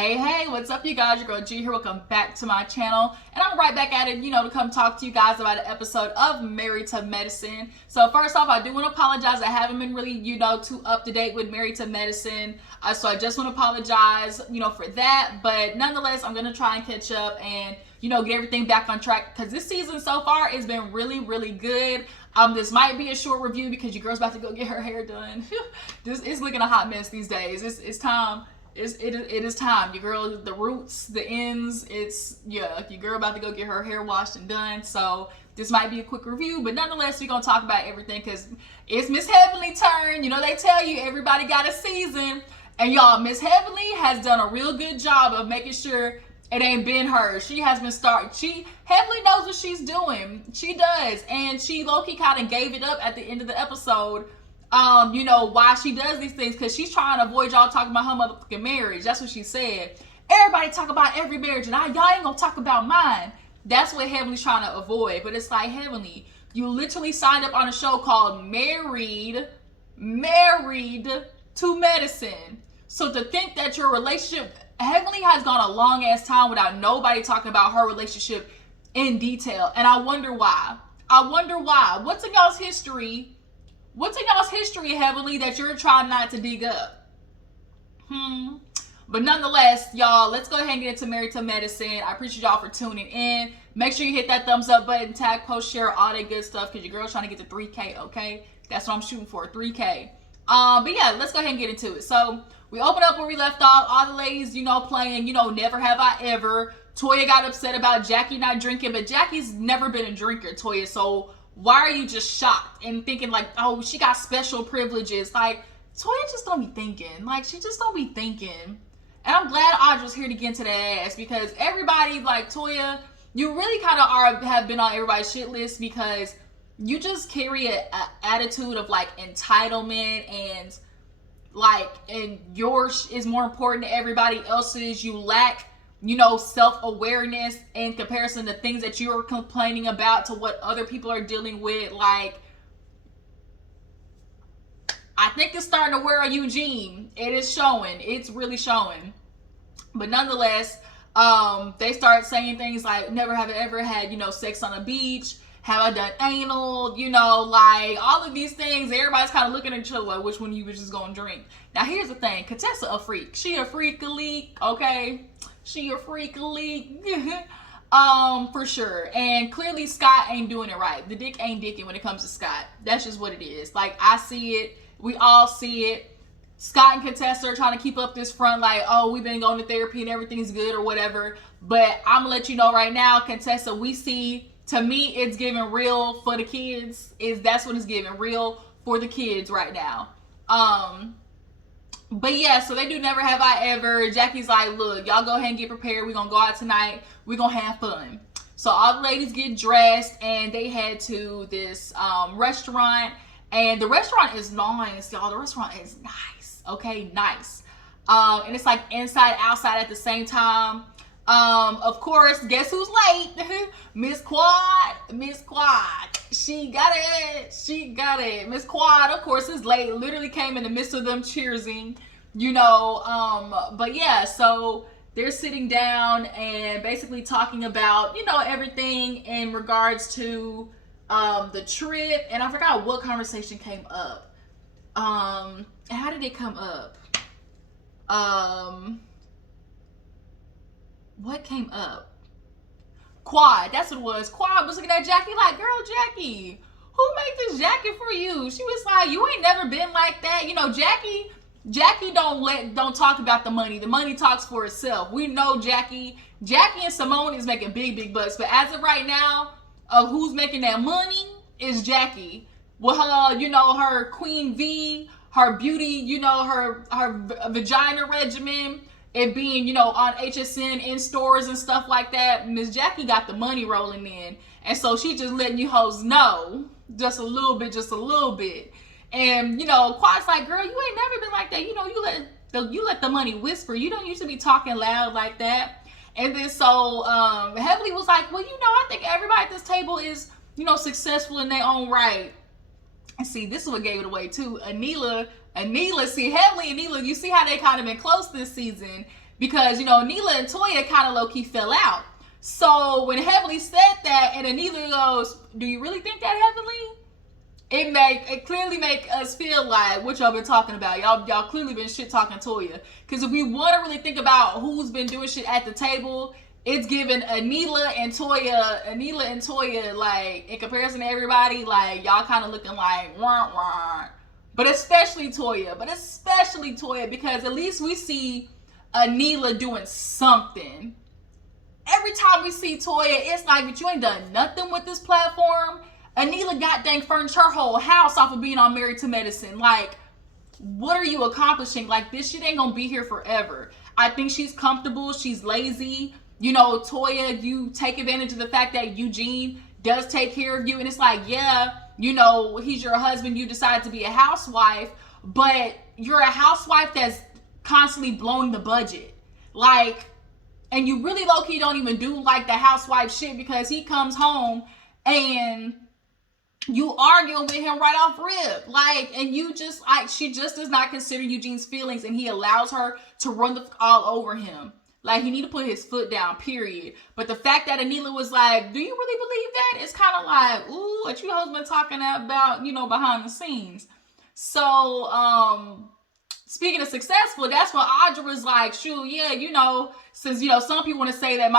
Hey, what's up, you guys? Your girl G here. Welcome back to my channel. And I'm right back at it, to come talk to you guys about an episode of Married to Medicine. So first off, I do want to apologize. I haven't been really, too up to date with Married to Medicine. So I just want to apologize, for that. But nonetheless, I'm going to try and catch up and, get everything back on track. Because this season so far has been really, really good. This might be a short review because your girl's about to go get her hair done. This is looking a hot mess these days. It's time. It is time. Your girl, the roots, the ends, your girl about to go get her hair washed and done. So this might be a quick review, but nonetheless, we're going to talk about everything because it's Miss Heavenly turn. They tell you everybody got a season. And y'all, Miss Heavenly has done a real good job of making sure it ain't been her. She has been Heavenly knows what she's doing. She does. And she low-key kind of gave it up at the end of the episode. Why she does these things, because she's trying to avoid y'all talking about her motherfucking marriage. That's what she said. Everybody talk about every marriage, and y'all ain't gonna talk about mine. That's what Heavenly's trying to avoid. But it's like, Heavenly, you literally signed up on a show called Married to Medicine. So to think that your relationship, Heavenly has gone a long ass time without nobody talking about her relationship in detail. And I wonder why. What's in y'all's history? Heavenly, that you're trying not to dig up? But nonetheless, y'all, let's go ahead and get into Married to Medicine. I appreciate y'all for tuning in. Make sure you hit that thumbs up button, tag, post, share, all that good stuff, because your girl's trying to get to 3K, okay? That's what I'm shooting for, 3K. But yeah, let's go ahead and get into it. So we open up where we left off. All the ladies, playing, Never Have I Ever. Toya got upset about Jackie not drinking, but Jackie's never been a drinker, Toya, so why are you just shocked and thinking like, oh, she got special privileges? Like, Toya just don't be thinking. Like, she just don't be thinking. And I'm glad Audra's here to get into that ass, because everybody, like, Toya, you really kind of have been on everybody's shit list because you just carry a attitude of, like, entitlement and, like, and yours is more important to everybody else's. You lack, self-awareness in comparison to things that you're complaining about to what other people are dealing with. Like, I think it's starting to wear on Eugene. It is showing. It's really showing. But nonetheless, they start saying things like, never have I ever had, sex on a beach. Have I done anal? Like, all of these things. Everybody's kind of looking at each other like, which one you was just going to drink? Now, here's the thing. Contessa a freak. She a freak-a-leak, okay? She a freak-a-leak. For sure. And clearly Scott ain't doing it right. The dick ain't dicking when it comes to Scott. That's just what it is. Like, I see it. We all see it. Scott and Contessa are trying to keep up this front like, oh, we've been going to therapy and everything's good or whatever. But I'm going to let you know right now, Contessa, we see, to me, it's giving real for the kids. That's what it's giving, real for the kids right now. But yeah, so they do Never Have I Ever. Jackie's like, look, y'all go ahead and get prepared. We're going to go out tonight. We're going to have fun. So all the ladies get dressed and they head to this restaurant. And the restaurant is nice, y'all. The restaurant is nice. Okay, nice. And it's like inside, outside at the same time. Of course, guess who's late? Miss Quad. She got it. Miss Quad, of course, is late. Literally came in the midst of them cheersing, but yeah, so they're sitting down and basically talking about, everything in regards to the trip. And I forgot what conversation came up. How did it come up? What came up? Quad, that's what it was. Quad was looking at Jackie like, girl, Jackie, who made this jacket for you? She was like, you ain't never been like that. Jackie don't talk about the money. The money talks for itself. We know Jackie and Symone is making big bucks. But as of right now, who's making that money is Jackie. With her, her Queen V, her beauty, her vagina regimen. It being, on HSN in stores and stuff like that. Miss Jackie got the money rolling in. And so she just letting you hoes know. Just a little bit. And, Quad's like, girl, you ain't never been like that. You let the money whisper. You don't usually be talking loud like that. And then so Heavenly was like, well, I think everybody at this table is, successful in their own right. And see, this is what gave it away too. Anila Anila, see, Heavenly and Anila, you see how they kind of been close this season because, you know, Anila and Toya kind of low-key fell out. So when Heavenly said that and Anila goes, do you really think that, Heavenly? It clearly make us feel like what y'all been talking about. Y'all clearly been shit talking Toya. Because if we want to really think about who's been doing shit at the table, it's given Anila and Toya, like, in comparison to everybody, like, y'all kind of looking like, wah, wah. But especially Toya, because at least we see Anila doing something. Every time we see Toya, it's like, but you ain't done nothing with this platform. Anila got dang furnished her whole house off of being on Married to Medicine. Like, what are you accomplishing? Like, this shit ain't gonna be here forever. I think she's comfortable. She's lazy. You know, Toya, you take advantage of the fact that Eugene does take care of you. And it's like, yeah, you know, he's your husband. You decide to be a housewife. But you're a housewife that's constantly blowing the budget. Like, and you really low-key don't even do, like, the housewife shit because he comes home and you arguing with him right off rip. Like, and you just, like, she just does not consider Eugene's feelings and he allows her to run the all over him. Like, he need to put his foot down, period. But the fact that Anila was like, do you really believe that? It's kind of like, ooh, what you hoes been talking about, you know, behind the scenes. So, speaking of successful, that's what Audra was like, shoot, yeah, you know, since, you know, some people want to say that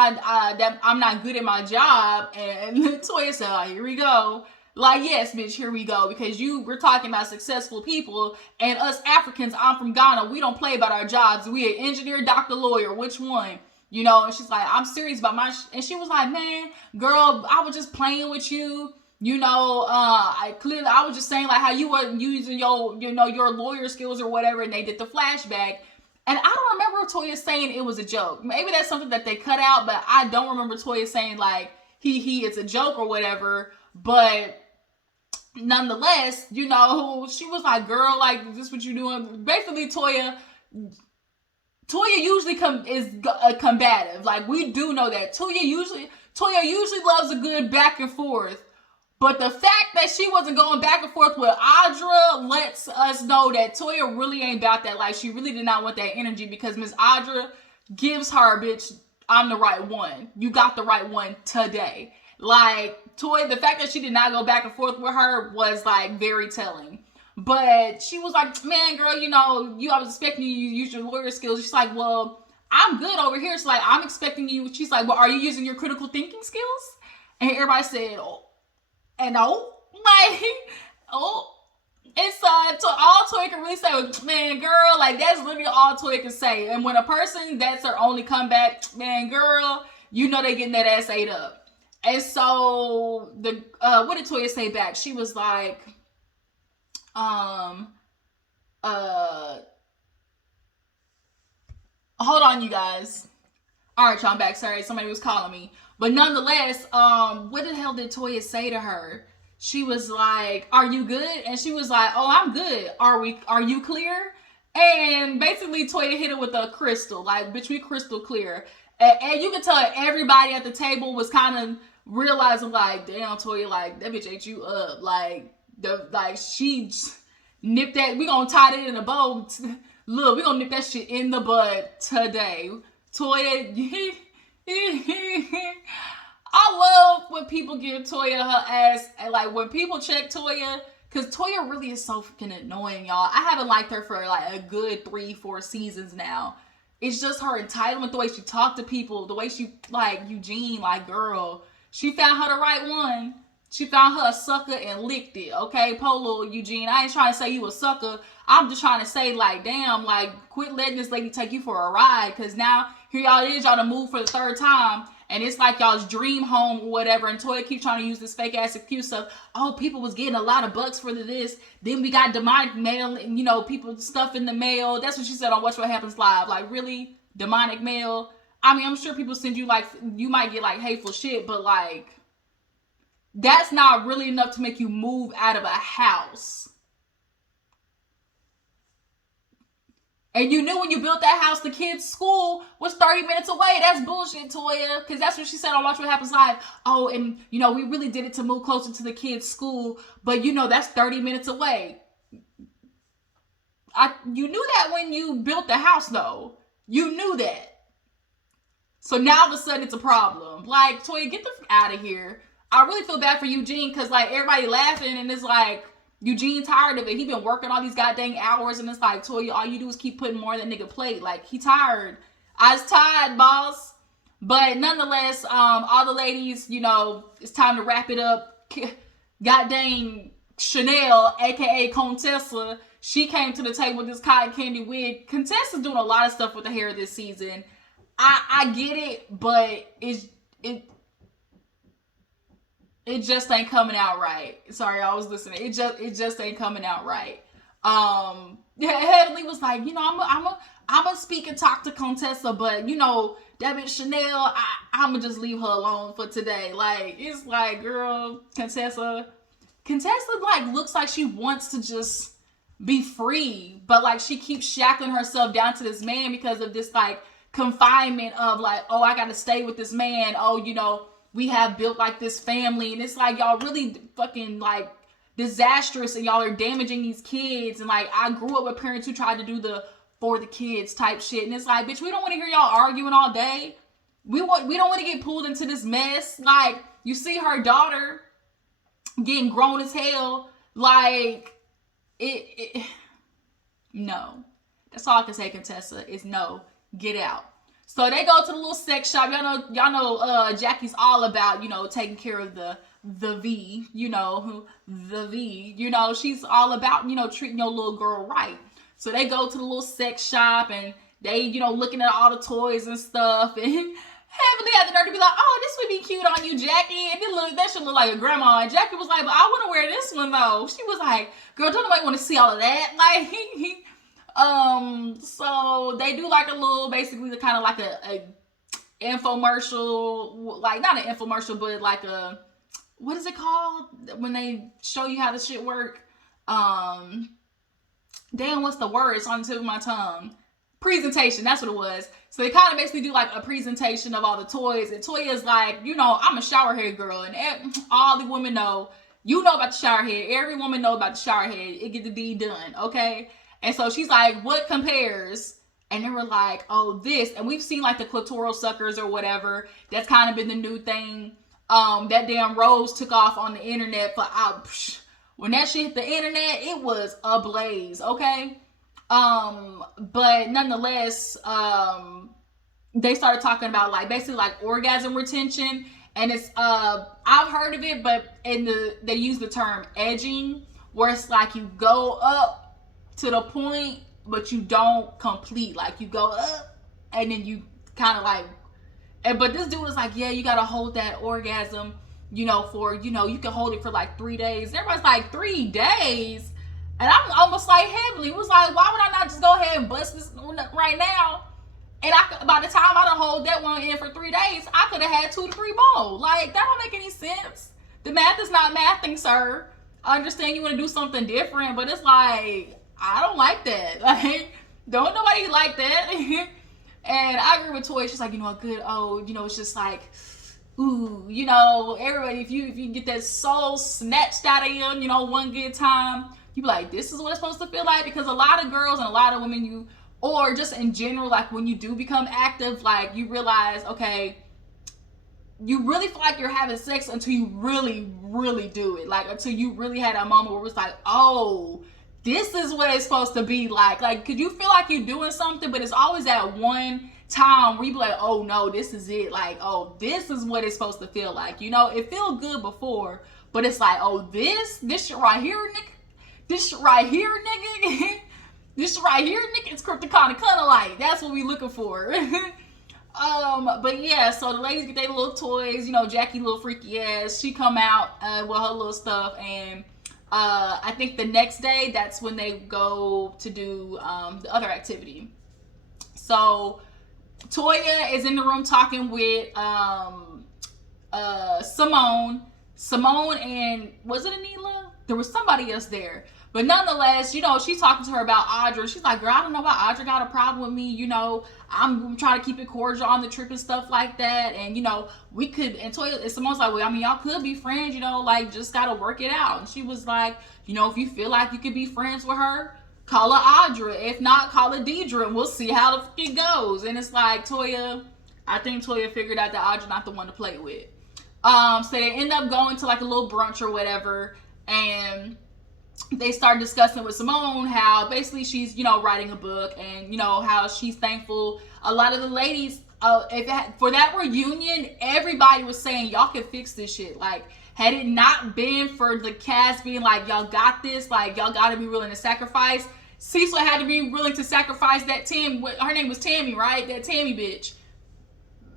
that I'm not good at my job. And Toya said, oh, here we go. Like, yes, bitch, here we go. Because we're talking about successful people. And us Africans, I'm from Ghana, we don't play about our jobs. We an engineer, doctor, lawyer, which one? You know, and she's like, I'm serious about and she was like, man, girl, I was just playing with you. You know, I was just saying like how you wasn't using your lawyer skills or whatever. And they did the flashback. And I don't remember Toya saying it was a joke. Maybe that's something that they cut out, but I don't remember Toya saying like, it's a joke or whatever. But nonetheless, you know, she was like, girl, like, this what you doing? Basically, Toya usually is combative. Like, we do know that. Toya usually loves a good back and forth. But the fact that she wasn't going back and forth with Audra lets us know that Toya really ain't about that. Like, she really did not want that energy because Miss Audra gives her, bitch, I'm the right one. You got the right one today. Like, Toya, the fact that she did not go back and forth with her was, like, very telling. But she was like, man, girl, you know, I was expecting you to use your lawyer skills. She's like, well, I'm good over here. She's like, I'm expecting you. She's like, well, are you using your critical thinking skills? And everybody said, oh, and oh, like, oh. And so all Toya can really say was, man, girl, like, that's literally all Toya can say. And when a person, that's their only comeback, man, girl, you know they getting that ass ate up. And so what did Toya say back? She was like, hold on, you guys. All right, y'all, I'm back. Sorry, somebody was calling me. But nonetheless, what the hell did Toya say to her? She was like, are you good? And she was like, oh, I'm good. Are you clear? And basically Toya hit it with a crystal. Like, bitch, we crystal clear. And you could tell everybody at the table was kind of realizing, like, damn, Toya, like, that bitch ate you up. Like, she nipped that. We gonna tie that in a bow. Look, we gonna nip that shit in the bud today. Toya, I love when people give Toya her ass. And, like, when people check Toya, because Toya really is so fucking annoying, y'all. I haven't liked her for, like, a good 3-4 seasons now. It's just her entitlement, the way she talked to people, the way she, like, Eugene, like, girl, she found her the right one. She found her a sucker and licked it, okay? Polo, Eugene, I ain't trying to say you a sucker. I'm just trying to say, like, damn, like, quit letting this lady take you for a ride, because now, here y'all is, y'all to move for the third time, and it's like y'all's dream home or whatever, and Toya keeps trying to use this fake-ass excuse of, oh, people was getting a lot of bucks for this, then we got demonic mail, and, you know, people stuff in the mail. That's what she said on Watch What Happens Live. Like, really? Demonic mail? I mean, I'm sure people send you, like, you might get, like, hateful shit, but, like, that's not really enough to make you move out of a house. And you knew when you built that house, the kids' school was 30 minutes away. That's bullshit, Toya. Because that's what she said on Watch What Happens Live. Oh, and, you know, we really did it to move closer to the kids' school. But, you know, that's 30 minutes away. You knew that when you built the house, though. You knew that. So now all of a sudden it's a problem. Like, Toya, get the fuck out of here. I really feel bad for Eugene because, like, everybody laughing and it's like, Eugene tired of it. He been working all these goddamn hours and it's like, Toya, all you do is keep putting more than nigga plate. Like, he tired. I was tired, boss. But nonetheless, all the ladies, you know, it's time to wrap it up. Goddamn Chanel, aka Contessa, she came to the table with this cotton candy wig. Contessa's doing a lot of stuff with the hair this season. I get it, but it just ain't coming out right. Sorry, I was listening. It just ain't coming out right. Heavenly was like, you know, I'm gonna speak and talk to Contessa, but you know, that bitch Chanel, I'm gonna just leave her alone for today. Like, it's like, girl, Contessa like looks like she wants to just be free, but like she keeps shackling herself down to this man because of this like confinement of like, oh, I gotta stay with this man. Oh, you know, we have built like this family, and it's like y'all really fucking like disastrous, and y'all are damaging these kids. And like, I grew up with parents who tried to do the for the kids type shit, and it's like, bitch, we don't want to hear y'all arguing all day. We don't want to get pulled into this mess. Like, you see her daughter getting grown as hell. Like, it no. That's all I can say, Contessa, is no. Get out. So they go to the little sex shop. Y'all know Jackie's all about, you know, taking care of the V, you know, the V, you know, she's all about, you know, treating your little girl right. So they go to the little sex shop and they, you know, looking at all the toys and stuff, and Heavenly had the nerve to be like, oh, this would be cute on you, Jackie. And that should look like a grandma. And Jackie was like, but I want to wear this one though. She was like, girl, don't nobody want to see all of that. Like, so they do like a little, basically kind of like a infomercial, like not an infomercial, but like a, what is it called when they show you how the shit work? Damn, what's the word? It's on the tip of my tongue. Presentation, that's what it was. So they kind of basically do like a presentation of all the toys, and Toya's like, you know, I'm a shower head girl, and all the women know, you know about the shower head. Every woman know about the shower head. It get the deed done, okay? And so she's like, what compares? And they were like, oh, this. And we've seen like the clitoral suckers or whatever. That's kind of been the new thing. That damn Rose took off on the internet for when that shit hit the internet, it was ablaze, okay? But nonetheless, they started talking about like basically like orgasm retention, and it's I've heard of it, but they use the term edging, where it's like you go up to the point, but you don't complete. Like you go up and then you kind of like, but this dude was like, yeah, you gotta hold that orgasm, you know, for, you know, you can hold it for like 3 days. And everybody's like, 3 days? And I'm almost like Heavenly was like, why would I not just go ahead and bust this right now? And by the time I done hold that one in for 3 days, I could have had 2 to 3 more. Like, that don't make any sense. The math is not mathing, sir. I understand you want to do something different, but it's like, I don't like that. Like, don't nobody like that. And I agree with Toya. She's like, you know, a good, you know, it's just like, ooh, you know, everybody, if you get that soul snatched out of you, you know, one good time, you be like, this is what it's supposed to feel like. Because a lot of girls and a lot of women, or just in general, like when you do become active, like you realize, okay, you really feel like you're having sex until you really, really do it. Like until you really had a moment where it's like, oh, this is what it's supposed to be like. Like, could you feel like you're doing something, but it's always that one time where you be like, oh no, this is it. Like, oh, this is what it's supposed to feel like. You know, it felt good before, but it's like, oh, this shit right here, nigga. This shit right here, nigga. This shit right here, nigga. It's Krypton kind of like. That's what we looking for. But yeah, so the ladies get their little toys. You know, Jackie, little freaky ass. She come out with her little stuff, and I think the next day, that's when they go to do the other activity. So Toya is in the room talking with Symone, and was it Anila? There was somebody else there. But nonetheless, you know, she's talking to her about Audra. She's like, girl, I don't know why Audra got a problem with me. You know, I'm trying to keep it cordial on the trip and stuff like that. And, you know, we could, and Toya, and Simone's like, well, I mean, y'all could be friends, you know, like, just got to work it out. And she was like, you know, if you feel like you could be friends with her, call her Audra. If not, call her Deidre. And we'll see how the fuck it goes. And it's like, Toya, I think Toya figured out that Audra not the one to play with. So they end up going to like a little brunch or whatever, and they start discussing with Symone how basically she's, you know, writing a book, and, you know, how she's thankful. A lot of the ladies, for that reunion, everybody was saying, y'all can fix this shit. Like, had it not been for the cast being like, y'all got this, like, y'all gotta be willing to sacrifice. Cecil had to be willing to sacrifice that her name was Tammy, right? That Tammy bitch.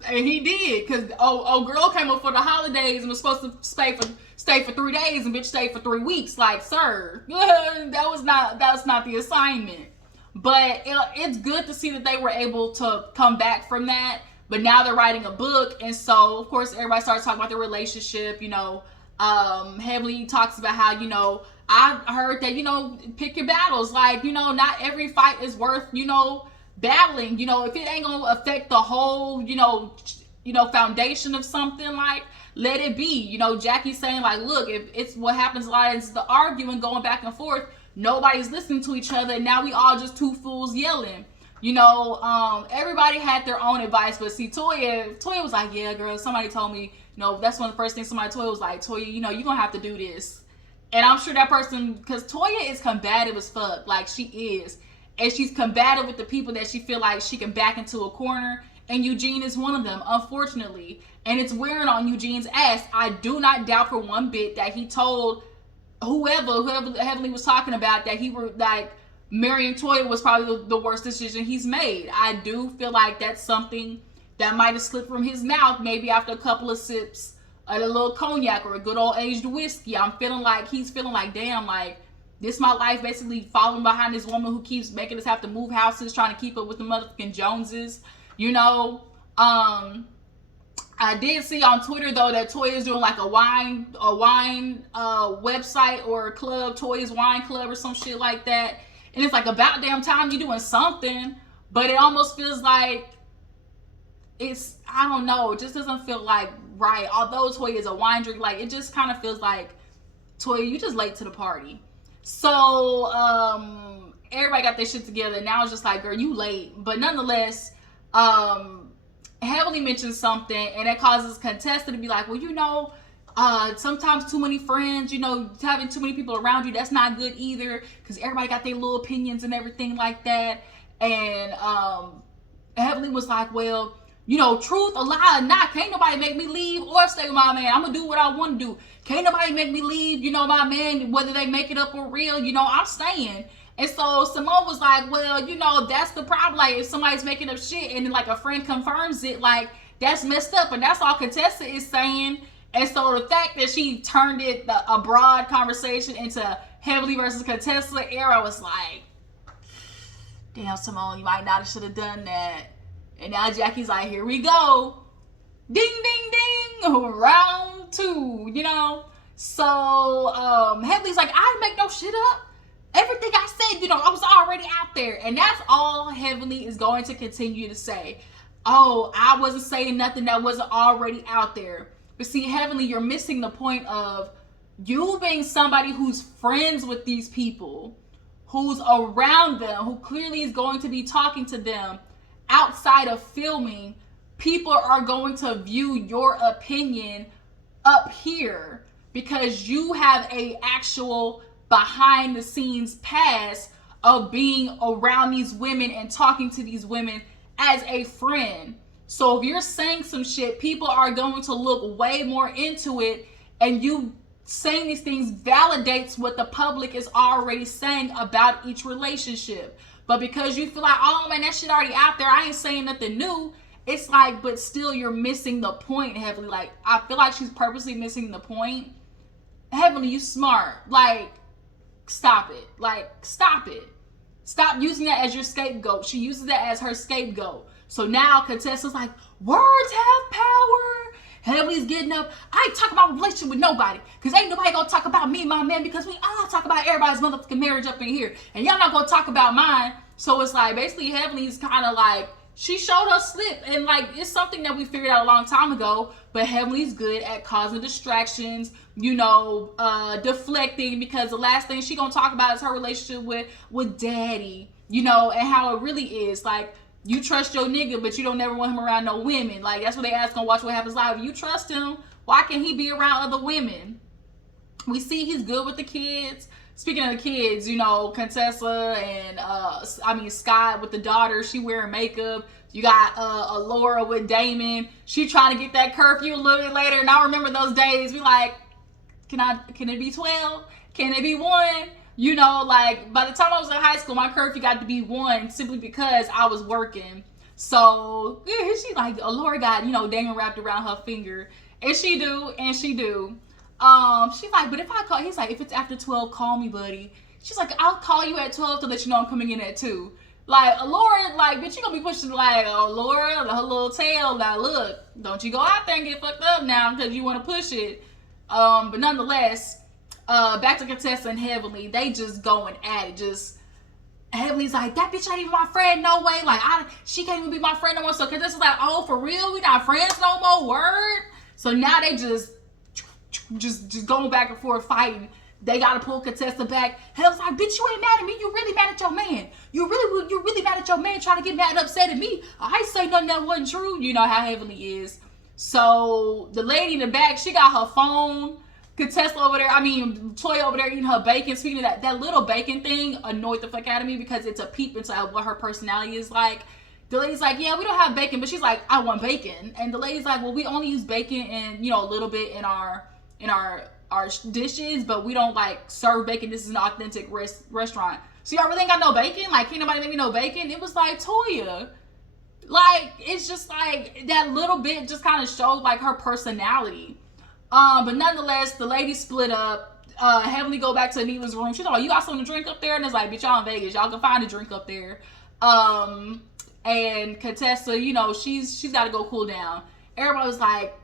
And he did, because old girl came up for the holidays and was supposed to stay for 3 days, and bitch stayed for 3 weeks. Like, sir, that was not the assignment. But it's good to see that they were able to come back from that. But now they're writing a book, and so of course everybody starts talking about their relationship. You know, Heavenly talks about how, you know, I heard that, you know, pick your battles. Like, you know, not every fight is worth, you know, battling. You know, if it ain't gonna affect the whole, you know, foundation of something, like, let it be. You know, Jackie's saying, like, look, if it's what happens a lot is the arguing, going back and forth, nobody's listening to each other, and now we all just two fools yelling. You know, everybody had their own advice, but see, Toya was like, yeah, girl, somebody told me, you know, that's one of the first things Toya was like, Toya, you know, you're gonna have to do this. And I'm sure that person, because Toya is combative as fuck, like, she is. And she's combative with the people that she feel like she can back into a corner. And Eugene is one of them, unfortunately. And it's wearing on Eugene's ass. I do not doubt for one bit that he told whoever Heavenly was talking about that he were like, marrying Toya was probably the worst decision he's made. I do feel like that's something that might have slipped from his mouth, maybe after a couple of sips of a little cognac or a good old aged whiskey. He's feeling like, damn, like, this my life basically following behind this woman who keeps making us have to move houses, trying to keep up with the motherfucking Joneses, you know. I did see on Twitter though that Toya is doing like a wine website or a club, Toya's Wine Club or some shit like that. And it's like, about damn time you doing something, but it almost feels like it's, I don't know, it just doesn't feel like right. Although Toya is a wine drink, like, it just kind of feels like, Toya, you just late to the party. So, everybody got their shit together. Now it's just like, girl, you late. But nonetheless, Heavenly mentions something, and it causes Contessa to be like, well, you know, sometimes too many friends, you know, having too many people around you, that's not good either, because everybody got their little opinions and everything like that. And Heavenly was like, well, you know, truth, a lie, or not, can't nobody make me leave or stay with my man. I'm gonna do what I want to do. Can't nobody make me leave, you know, my man, whether they make it up or real, you know, I'm staying. And so Symone was like, well, you know, that's the problem. Like, if somebody's making up shit and then, like, a friend confirms it, like, that's messed up. And that's all Contessa is saying. And so the fact that she turned it, a broad conversation, into Heavenly versus Contessa era was like, damn, Symone, you might not have should have done that. And now Jackie's like, here we go. Ding, ding, ding. Round 2, you know. So Heavenly's like, I didn't make no shit up. Everything I said, you know, I was already out there. And that's all Heavenly is going to continue to say. Oh, I wasn't saying nothing that wasn't already out there. But see, Heavenly, you're missing the point of you being somebody who's friends with these people, who's around them, who clearly is going to be talking to them outside of filming. People are going to view your opinion up here because you have a actual behind the scenes past of being around these women and talking to these women as a friend. So if you're saying some shit, people are going to look way more into it, and you saying these things validates what the public is already saying about each relationship. But because you feel like, oh man, that shit already out there, I ain't saying nothing new, it's like, but still you're missing the point, Heavenly. Like, I feel like she's purposely missing the point. Heavenly, you smart. Like, stop it. Like, stop it. Stop using that as your scapegoat. She uses that as her scapegoat. So now Contessa's like, words have power. Heavenly's getting up. I ain't talking about relationship with nobody, because ain't nobody gonna talk about me and my man, because we all talk about everybody's motherfucking marriage up in here, and y'all not gonna talk about mine. So it's like, basically Heavenly's kind of like she showed her slip, and like it's something that we figured out a long time ago. But Heavenly's good at causing distractions, deflecting, because the last thing she gonna talk about is her relationship with Daddy, and how it really is. Like, you trust your nigga, but you don't never want him around no women. Like, that's what they ask on Watch What Happens Live. You trust him, why can't he be around other women? We see he's good with the kids. Speaking of the kids, Contessa and Scott with the daughter, she wearing makeup. You got Laura with Damon. She trying to get that curfew a little bit later. And I remember those days. We like, can it be 12? Can it be 1? Like by the time I was in high school, my curfew got to be 1 simply because I was working. So yeah, she like, Laura got, Damon wrapped around her finger. And she do. She's like, but if I call, he's like, if it's after 12, call me, buddy. She's like, I'll call you at 12 to let you know I'm coming in at 2. Like, Laura, like, bitch, you gonna be pushing, like, Laura, her little tail. Now, look, don't you go out there and get fucked up now because you want to push it. But nonetheless, back to Contessa and Heavenly, they just going at it. Heavenly's like, that bitch ain't even my friend, no way. Like, she can't even be my friend no more. So Contessa's like, oh, for real? We not friends no more? Word? So now they just going back and forth fighting. They gotta pull Contessa back. Heavenly's like, bitch, you ain't mad at me. You really mad at your man. You really mad at your man trying to get mad and upset at me. I ain't say nothing that wasn't true. You know how Heavenly is. So the lady in the back, she got her phone. Contessa over there, Toya over there eating her bacon. Speaking of that little bacon thing annoyed the fuck out of me because it's a peep into what her personality is like. The lady's like, yeah, we don't have bacon, but she's like, I want bacon. And the lady's like, well, we only use bacon and a little bit in our dishes, but we don't like serve bacon. This is an authentic restaurant. So y'all really ain't got no bacon? Like, can't nobody make me no bacon? It was like, Toya, like, it's just like that little bit just kind of showed like her personality. But nonetheless, the lady split up. Heavenly go back to Anila's room. She's like, you got something to drink up there? And it's like, bitch, y'all in Vegas, y'all can find a drink up there. And Contessa, she's got to go cool down. Everybody was like,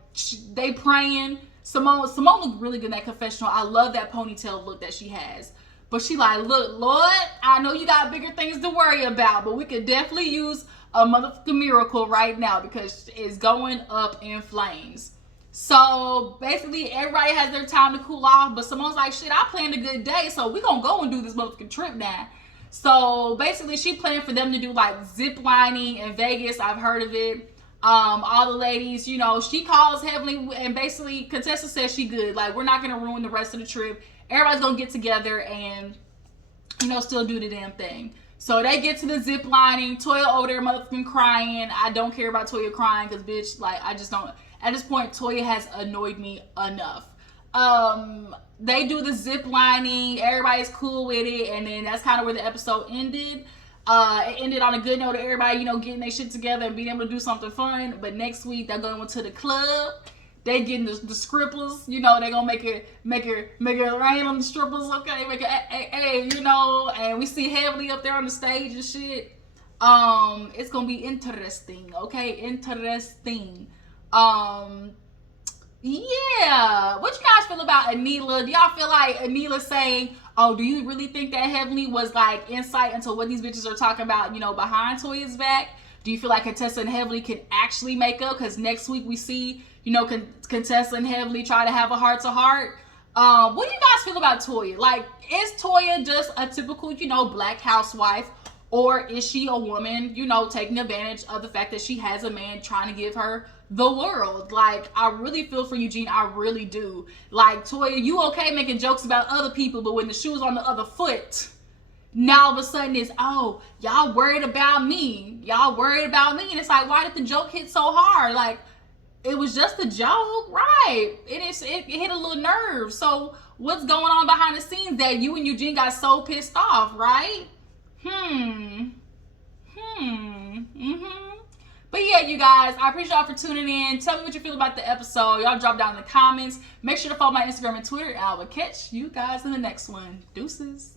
they praying. Symone looked really good in that confessional. I love that ponytail look that she has. But she like, look, Lord, I know you got bigger things to worry about, but we could definitely use a motherfucking miracle right now because it's going up in flames. So basically, everybody has their time to cool off, but Symone's like, shit, I planned a good day, so we gonna go and do this motherfucking trip now. So basically, she planned for them to do like zip lining in Vegas. I've heard of it. All the ladies, she calls Heavenly, and basically Contessa says she good. Like, we're not gonna ruin the rest of the trip. Everybody's gonna get together and still do the damn thing. So they get to the zip lining. Toya over there motherfucking crying. I don't care about Toya crying because bitch, like, I just don't. At this point, Toya has annoyed me enough. They do the zip lining. Everybody's cool with it, and then that's kind of where the episode ended. It ended on a good note of everybody, getting their shit together and being able to do something fun. But next week they're going to the club. They getting the scribbles, they're gonna make it rain on the strippers, okay? Make it, hey, and we see Heavenly up there on the stage and shit. It's gonna be interesting, okay? Interesting. Yeah. What you guys feel about Anila? Do y'all feel like Anila saying, oh, do you really think that Heavenly was like insight into what these bitches are talking about, behind Toya's back? Do you feel like Contessa and Heavenly can actually make up? Because next week we see, Contessa and Heavenly try to have a heart-to-heart. What do you guys feel about Toya? Like, is Toya just a typical, black housewife? Or is she a woman, taking advantage of the fact that she has a man trying to give her the world? Like, I really feel for Eugene. I really do. Like, Toya, you okay making jokes about other people, but when the shoe's on the other foot, now all of a sudden it's, oh, y'all worried about me. Y'all worried about me. And it's like, why did the joke hit so hard? Like, it was just a joke, right? It hit a little nerve. So what's going on behind the scenes that you and Eugene got so pissed off, right? But yeah, you guys, I appreciate y'all for tuning in. Tell me what you feel about the episode. Y'all drop down in the comments. Make sure to follow my Instagram and Twitter, and I will catch you guys in the next one. Deuces.